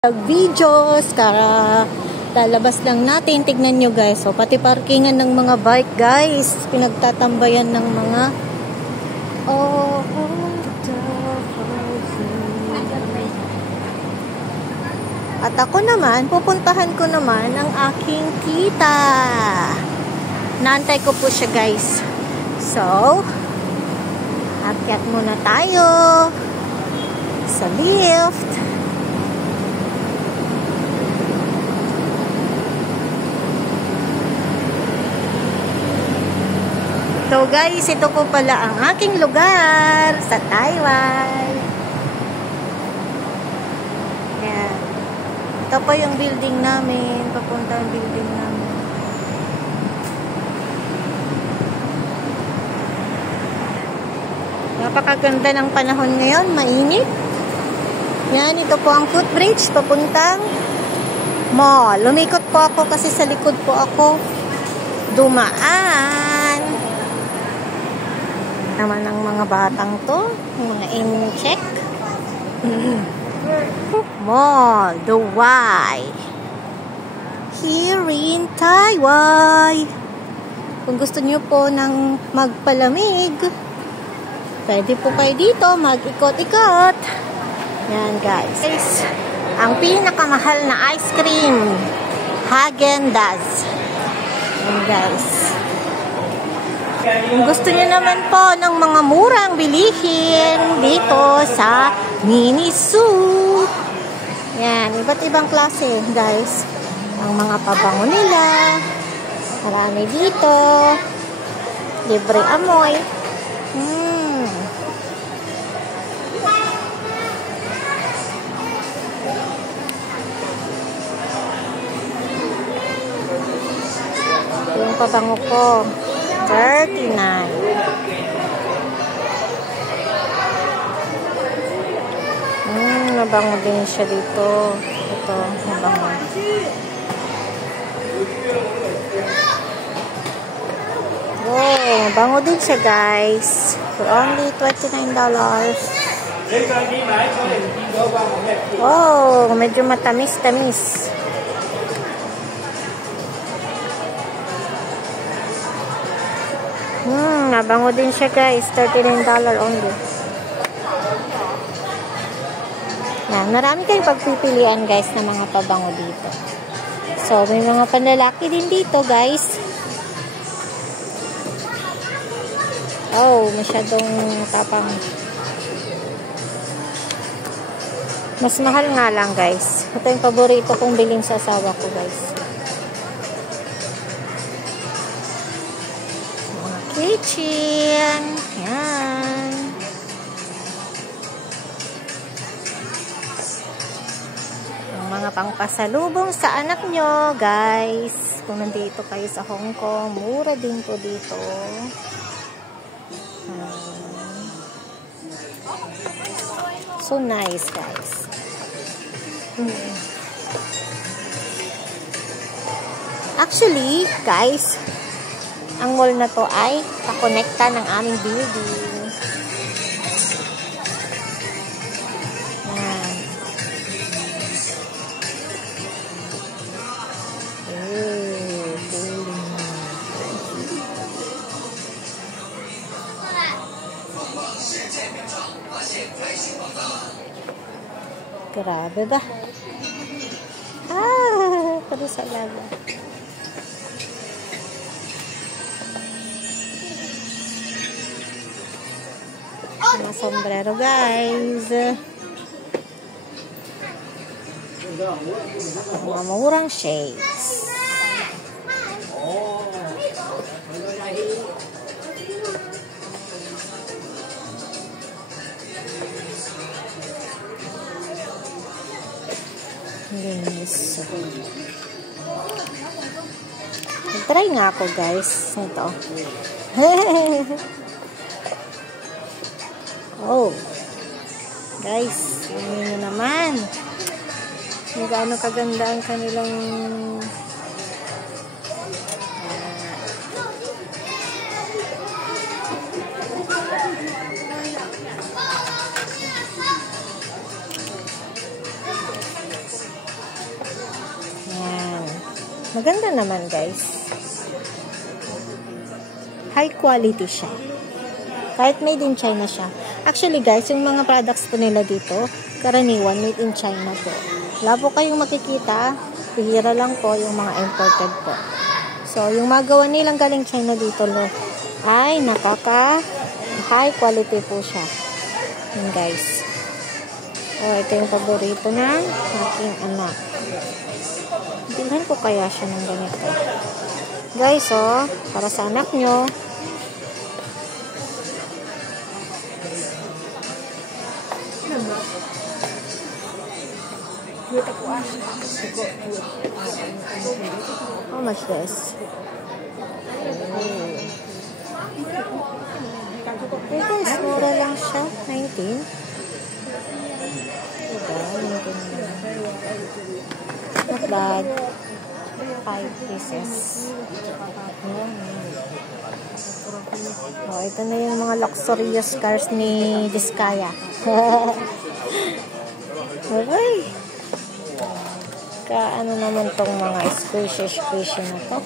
Videos, lalabas lang natin. Tignan nyo guys, so pati parkingan ng mga bike guys, pinagtatambayan ng mga at ako naman, pupuntahan ko naman ang aking tita. Naantay ko po siya guys. So akyat muna tayo sa lift. So guys, ito po pala ang aking lugar sa Taiwan. Yan. Ito po yung building namin. Papunta ang building namin. Napakaganda ng panahon ngayon. Mainit. Yan, ito po ang footbridge. Papuntang mall. Lumikot po ako kasi sa likod po ako dumaan. Naman ang mga batang to, mga in-check. Mall, the Y. Here in Taiwan. Kung gusto niyo po ng magpalamig, pwede po kayo dito mag-ikot-ikot. Yan guys. Ang pinakamahal na ice cream, Häagen-Dazs. Yan guys. Kung gusto niyo naman po ng mga murang bilihin dito sa Miniso. Yan, iba't ibang klase, guys. Ang mga pabango nila. Marami dito. Libre amoy. Yung pabango ko. 39. Mabango din siya dito. Ito, mabango. Wow, mabango din siya guys. For only $29. Wow, medyo matamis-tamis. Nabango din siya guys. $39 only. Yan, marami kayong pagpipilian guys na mga pabango dito. So, may mga panlalaki din dito guys. Oh, masyadong tapang. Mas mahal nga lang guys. Ito yung paborito kong biling sa asawa ko guys. Kitchen. Yan. Yung mga pangpasalubong sa anak nyo, guys. Kung nandito kayo sa Hong Kong, mura din po dito. So nice, guys. Actually, guys, ang mall na to ay kakonekta ng aming building. Yan. Grabe ba? Pero sa laba. Mga sombrero guys. Mga murang shades. Linis. Try nga ako guys. Ito. Oh, guys, tingnan nyo naman kung gaano kaganda ang kanilang Maganda naman, guys. High quality siya. Kahit made in China siya. Actually, guys, yung mga products po nila dito, karaniwan made in China po. Wala po kayong makikita. Bihira lang po yung mga imported po. So, yung magawa nilang galing China dito, ay nakaka high quality po siya. Yun, guys. Ito yung paborito ng aking anak. Bilhan ko kaya siya ng ganito. Guys, para sa anak nyo. How much this? Guys, mura lang siya. 19. Not bad. 5 pieces. Ito na yung mga luxurious cars ni Vizcaya. Okay. Ano naman tong mga squishy na to?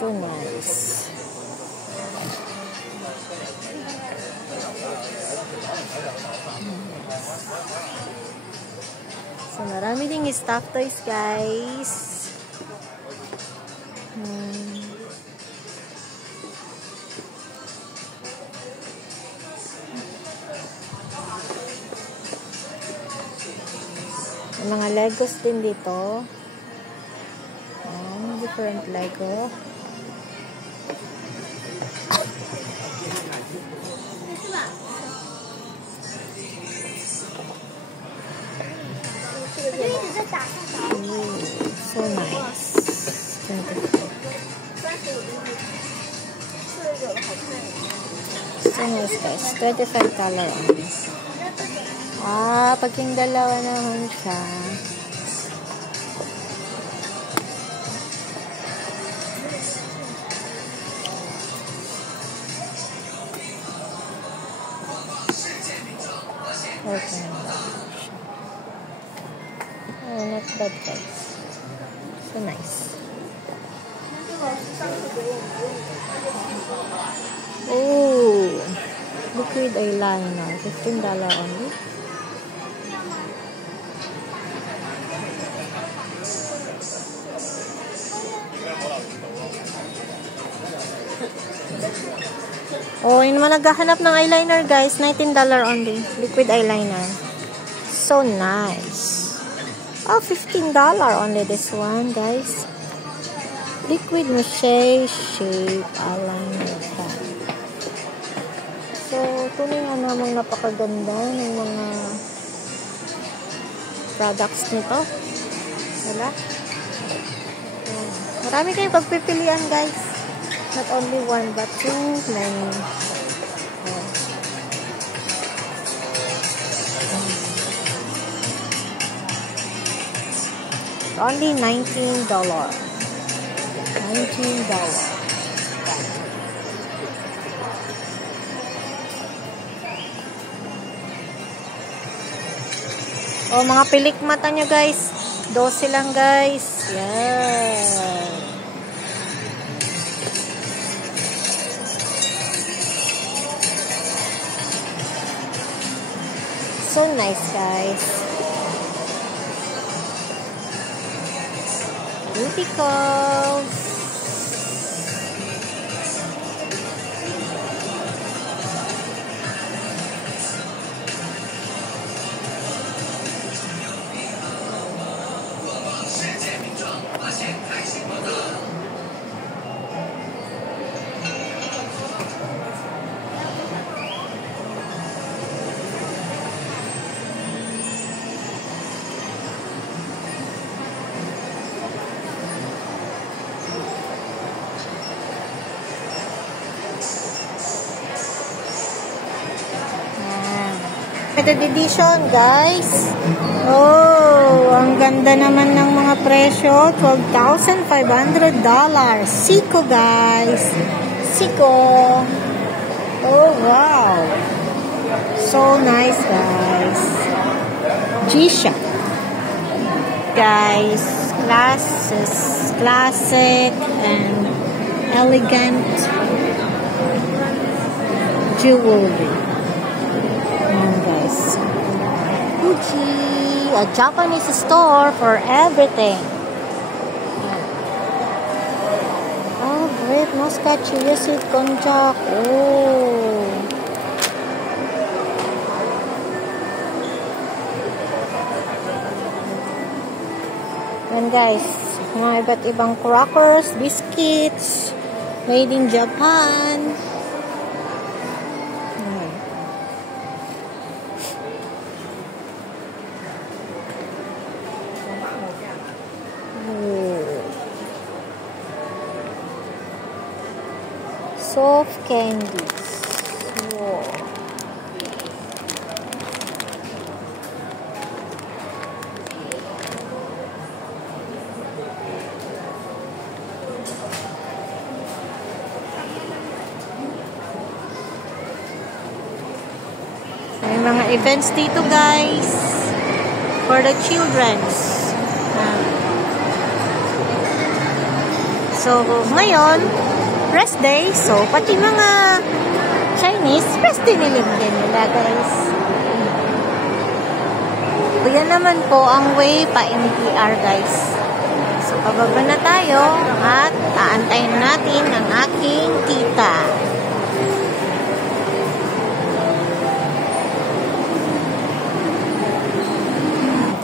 So nice. So marami ding stuff toys, guys. Mga Legos din dito. Different Lego. So nice. So nice, guys. $25 only. Pag yung dalawa naman siya. Okay. Not bad, guys. So nice. Liquid eyeliner. $15 only. Yung mga naghahanap ng eyeliner, guys, $19 only. Liquid eyeliner. So nice. $15 only this one, guys. Liquid Mache Shape Eyeliner. So, tunay nga namang napakaganda ng mga products nito. Wala. Marami kayong pagpipilian, guys. Not only one, but two, many. Only $19. Mga pilik mata nyo, guys. 12 lang, guys. Yan. So nice, guys. Beautiful. Limited edition, guys. Ang ganda naman ng mga presyo. $12,500. Seiko, guys. Mexico. Oh, wow. So nice, guys. G-Shock. Guys, classic and elegant jewelry. Guys. Gucci. A Japanese store for everything. Oh, great. Muscat, chili seed, konjac. Oh. Yan guys, mga iba't ibang crackers, biscuits, made in Japan. Soft candies. Wow. May mga events dito guys for the children's. So ngayon rest day, so pati mga Chinese rest day nila guys. So yan naman po ang way pa NPR guys. So pababa na tayo at aantayin natin ang aking tita.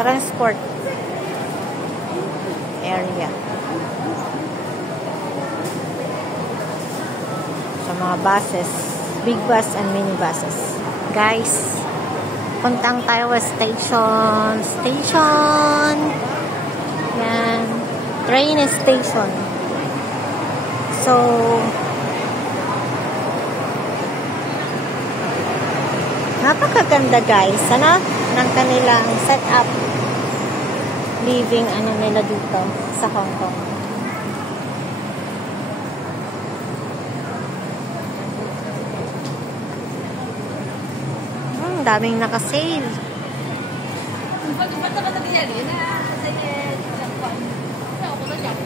Transport area sa mga buses, big bus and mini buses. Guys, puntang tayo station. Yan, train station. So napakaganda guys, ano, ng kanilang setup living nila dito sa Hong Kong. Daming naka-sale.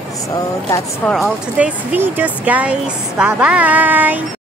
So that's for all today's videos guys. Bye bye.